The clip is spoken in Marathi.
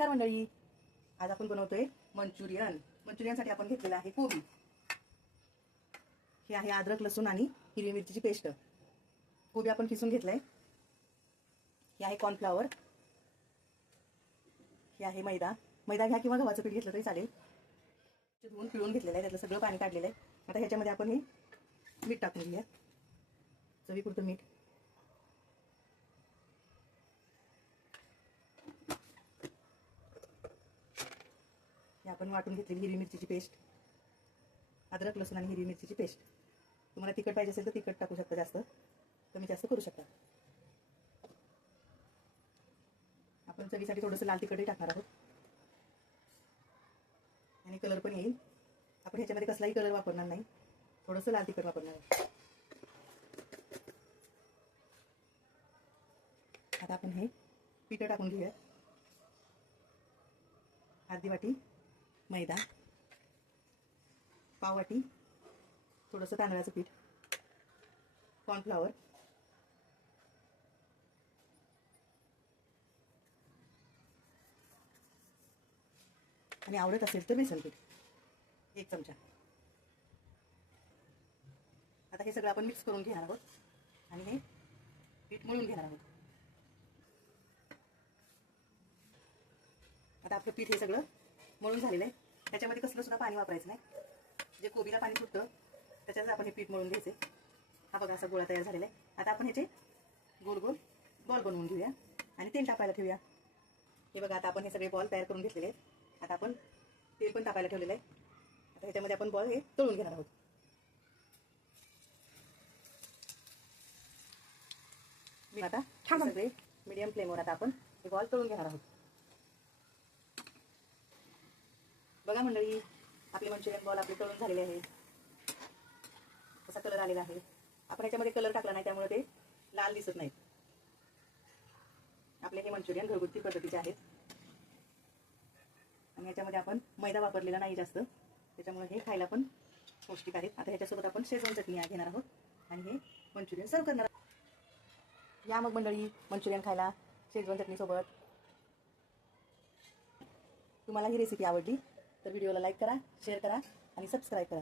नमस्कार मंडळी, आज आपण बनवतोय मंचुरियन। मंचुरियनसाठी आपण घेतलेला आहे कोबी, हे आहे अद्रक लसूण आणि हिरवी मिरचीची पेस्ट। कोबी आपण किसून घेतलाय। हे आहे कॉर्नफ्लॉवर, हे आहे मैदा। मैदा घ्या किंवा गव्हाचं पीठ घेतलं तरी चालेल। धुवून पिळून घेतलेलं आहे, त्यातलं सगळं पाणी काढलेलं आहे। आता ह्याच्यामध्ये आपण हे मीठ टाकून घेऊया, चवीपुरतं मीठ। हे आपण वाटून घेतलेली हिरवी मिरचीची पेस्ट, अद्रक लसूण आणि हिरवी मिरचीची पेस्ट। तुम्हाला तिखट पाहिजे असेल तर तिखट टाकू शकता, जास्त कमी जास्त करू शकता। आपण चवीसाठी थोडंसं लाल तिखटही टाकणार आहोत आणि कलर पण येईल। आपण ह्याच्यामध्ये कसलाही कलर वापरणार नाही, थोडंसं लाल तिखट वापरणार आहोत। आता आपण हे पीठ टाकून घेऊया। अर्धी वाटी मैदा, पाव वाटी थोडंसं तांदळाचं पीठ, कॉर्नफ्लॉवर, आणि आवडत असेल तर बेसन पीठ 1 चमचा। आता हे सगळं आपण मिक्स करून घेणार आहोत आणि हे पीठ मळून घेणार आहोत। आता आपलं पीठ हे सगळं मळून झालेलं आहे। त्याच्यामध्ये कसलं सुद्धा पाणी वापरायचं नाही, जे कोबीला पाणी सुटतं त्याच्यात आपण हे पीठ मळून घ्यायचे। हा बघा असा गोळा तयार झालेला आहे। आता आपण ह्याचे गोल गोल बॉल बनवून घेऊया आणि तेल तापायला ठेवूया। हे बघा आता आपण हे सगळे बॉल तयार करून घेतलेले आहेत। आता आपण तेल पण तापायला ठेवलेलं आहे। आता ह्याच्यामध्ये आपण बॉल हे तळून घेणार आहोत। आता सगळे मीडियम फ्लेमवर आता आपण हे बॉल तळून घेणार आहोत। बघा मंडळी, आपले मंचुरियन बॉल आपले तळून झालेले आहे। असा कलर आलेला आहे। आपण याच्यामध्ये कलर टाकला नाही त्यामुळे ते लाल दिसत नाहीत। आपले हे मंचुरियन घरगुती पद्धतीचे आहेत आणि याच्यामध्ये आपण मैदा वापरलेला नाही जास्त, त्याच्यामुळे हे खायला पण पौष्टिक आहेत। आता ह्याच्यासोबत आपण शेजवान चटणी घेणार आहोत आणि हे मंचुरियन सर्व करणार आहोत। या मग मंडळी मंचुरियन खायला शेजवान चटणी सोबत। तुम्हाला ही रेसिपी आवडली तर व्हिडिओला लाईक करा, शेअर करा आणि सबस्क्राईब करा।